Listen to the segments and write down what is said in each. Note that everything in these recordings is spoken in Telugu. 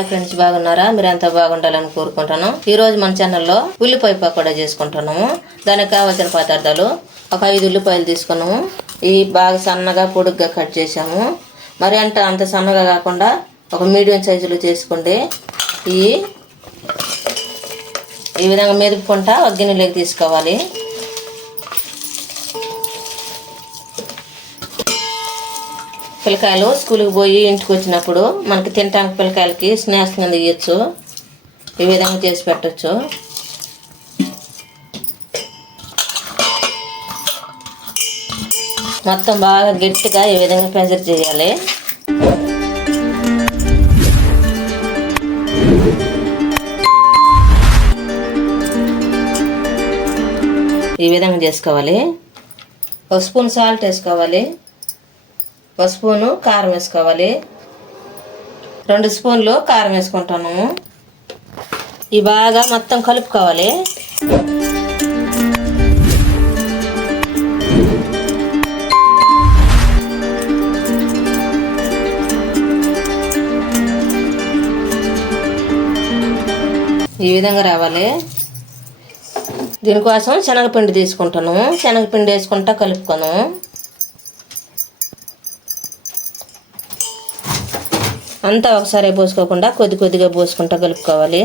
హాయ్ ఫ్రెండ్స్, బాగున్నారా? మీరంతా బాగుండాలని కోరుకుంటాను. ఈ రోజు మన ఛానల్లో ఉల్లిపాయ పకోడా చేసుకుంటున్నాము. దానికి కావాల్సిన పదార్థాలు: ఒక 5 ఉల్లిపాయలు తీసుకున్నాము. ఇవి బాగా సన్నగా పొడుగ్గా కట్ చేసాము. మరి అంత సన్నగా కాకుండా ఒక మీడియం సైజులో చేసుకోండి. ఈ విధంగా మెదుపుకుంటా ఒక గిన్నెలోకి తీసుకోవాలి. పిల్లకాయలు స్కూల్కి పోయి ఇంటికి వచ్చినప్పుడు మనకి తినడానికి పిల్లకాయలకి స్నాక్స్ కింద ఇవ్వచ్చు. ఈ విధంగా చేసి పెట్టచ్చు. మొత్తం బాగా గట్టిగా ఈ విధంగా ప్రెషర్ చేయాలి. ఈ విధంగా చేసుకోవాలి. ఒక స్పూన్ సాల్ట్ వేసుకోవాలి. ఒక స్పూను కారం వేసుకోవాలి. 2 స్పూన్లు కారం వేసుకుంటాను. ఇవి బాగా మొత్తం కలుపుకోవాలి. ఈ విధంగా రావాలి. దీనికోసం శనగపిండి తీసుకుంటాను. శనగపిండి వేసుకుంటా కలుపుకోను. అంతా ఒకసారి పోసుకోకుండా కొద్ది కొద్దిగా పోసుకుంటా కలుపుకోవాలి.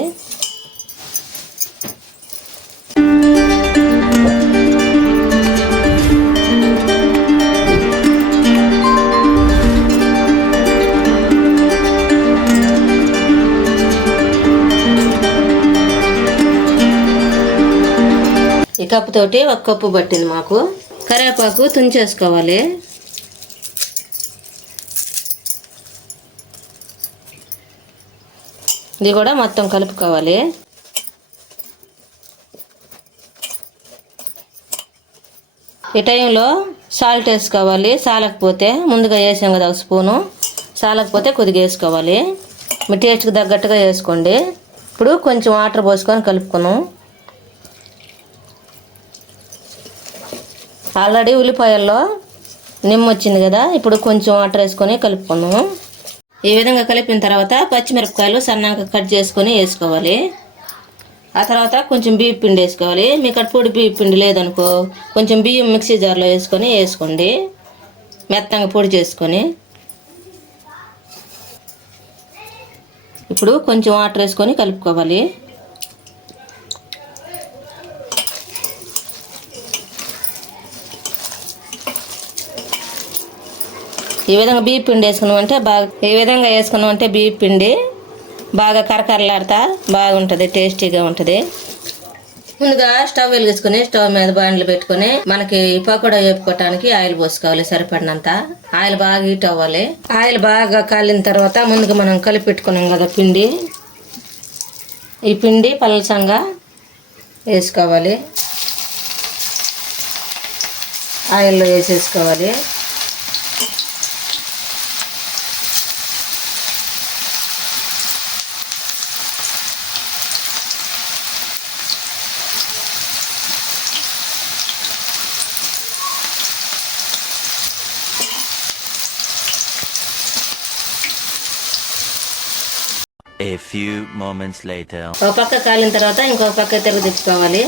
ఈ కప్పు తోటి 1 కప్పు పట్టింది మాకు. కరివేపాకు తుంచేసుకోవాలి. ఇది కూడా మొత్తం కలుపుకోవాలి. ఈ టైంలో సాల్ట్ వేసుకోవాలి. సాలకపోతే ముందుగా వేసాం కదా 1 స్పూను, సాలకపోతే కొద్దిగా వేసుకోవాలి. మీ టేస్ట్కి తగ్గట్టుగా వేసుకోండి. ఇప్పుడు కొంచెం వాటర్ పోసుకొని కలుపుకున్నాం. ఆల్రెడీ ఉల్లిపాయల్లో నిమ్మ వచ్చింది కదా, ఇప్పుడు కొంచెం వాటర్ వేసుకొని కలుపుకున్నాము. ఈ విధంగా కలిపిన తర్వాత పచ్చిమిరపకాయలు సన్నగా కట్ చేసుకొని వేసుకోవాలి. ఆ తర్వాత కొంచెం బియ్యం పిండి వేసుకోవాలి. మీకు అటు పొడి బియ్యం పిండి లేదనుకో కొంచెం బియ్యం మిక్సీ జార్లో వేసుకోండి. మెత్తంగా పొడి చేసుకొని ఇప్పుడు కొంచెం వాటర్ వేసుకొని కలుపుకోవాలి. ఈ విధంగా బియ్యం పిండి వేసుకున్నామంటే బియ్యం పిండి బాగా కరకరలాడుతా బాగుంటుంది, టేస్టీగా ఉంటుంది. ముందుగా స్టవ్ వెలిగించుకొని స్టవ్ మీద బాండ్లు పెట్టుకొని మనకి పకోడా వేపుకోవటానికి ఆయిల్ పోసుకోవాలి. సరిపడినంత ఆయిల్ బాగా హీట్ అవ్వాలి. ఆయిల్ బాగా కాలిన తర్వాత ముందుగా మనం కలిపి పెట్టుకున్నాం కదా పిండి, ఈ పిండి పలసంగా వేసుకోవాలి. ఆయిల్లో వేసేసుకోవాలి. A few moments later. ఒక పక్క కాలిన తర్వాత ఇంకొక పక్క తిరగ తెచ్చుకోవాలి.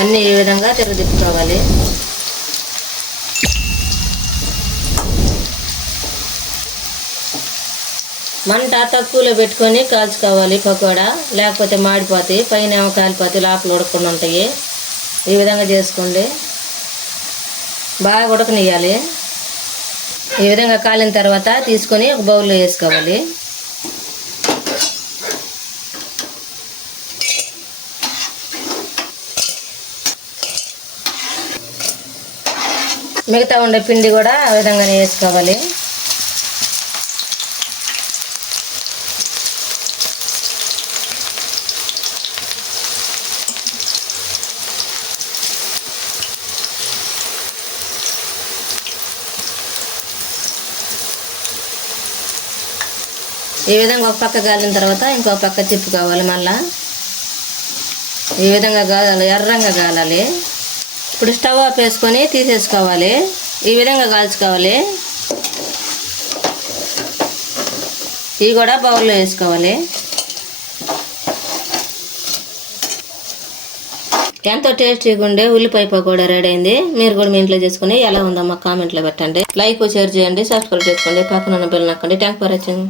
అన్నీ ఈ విధంగా తిరగ తెచ్చుకోవాలి. మంట తక్కువలో పెట్టుకొని కాల్చుకోవాలి పకోడా, లేకపోతే మాడిపోతాయి. పైన ఏమో కాలిపోతాయి, లోపల ఉడకుండా ఉంటాయి. ఈ విధంగా చేసుకోండి. బాగా ఉడకనియాలి. ఈ విధంగా కాలిన తర్వాత తీసుకొని ఒక బౌల్లో వేసుకోవాలి. మిగతా ఉండే పిండి కూడా ఆ విధంగానే వేసుకోవాలి. ఈ విధంగా ఒక పక్క గాలిన తర్వాత ఇంకో పక్క తిప్పుకోవాలి. మళ్ళా ఈ విధంగా గాలాలి, ఎర్రంగా గాలాలి. ఇప్పుడు స్టవ్ ఆఫ్ వేసుకొని తీసేసుకోవాలి. ఈ విధంగా కాల్చుకోవాలి. ఇవి కూడా బౌల్లో వేసుకోవాలి. ఎంతో టేస్టీగా ఉండే ఉల్లిపాయ పకోడా రెడీ అయింది. మీరు కూడా మీ ఇంట్లో చేసుకుని ఎలా ఉందో మాకు కామెంట్లో పెట్టండి. లైక్ షేర్ చేయండి, సబ్స్క్రైబ్ చేసుకోండి, పక్కన ఉన్న బెల్ నొక్కండి. Thank for watching.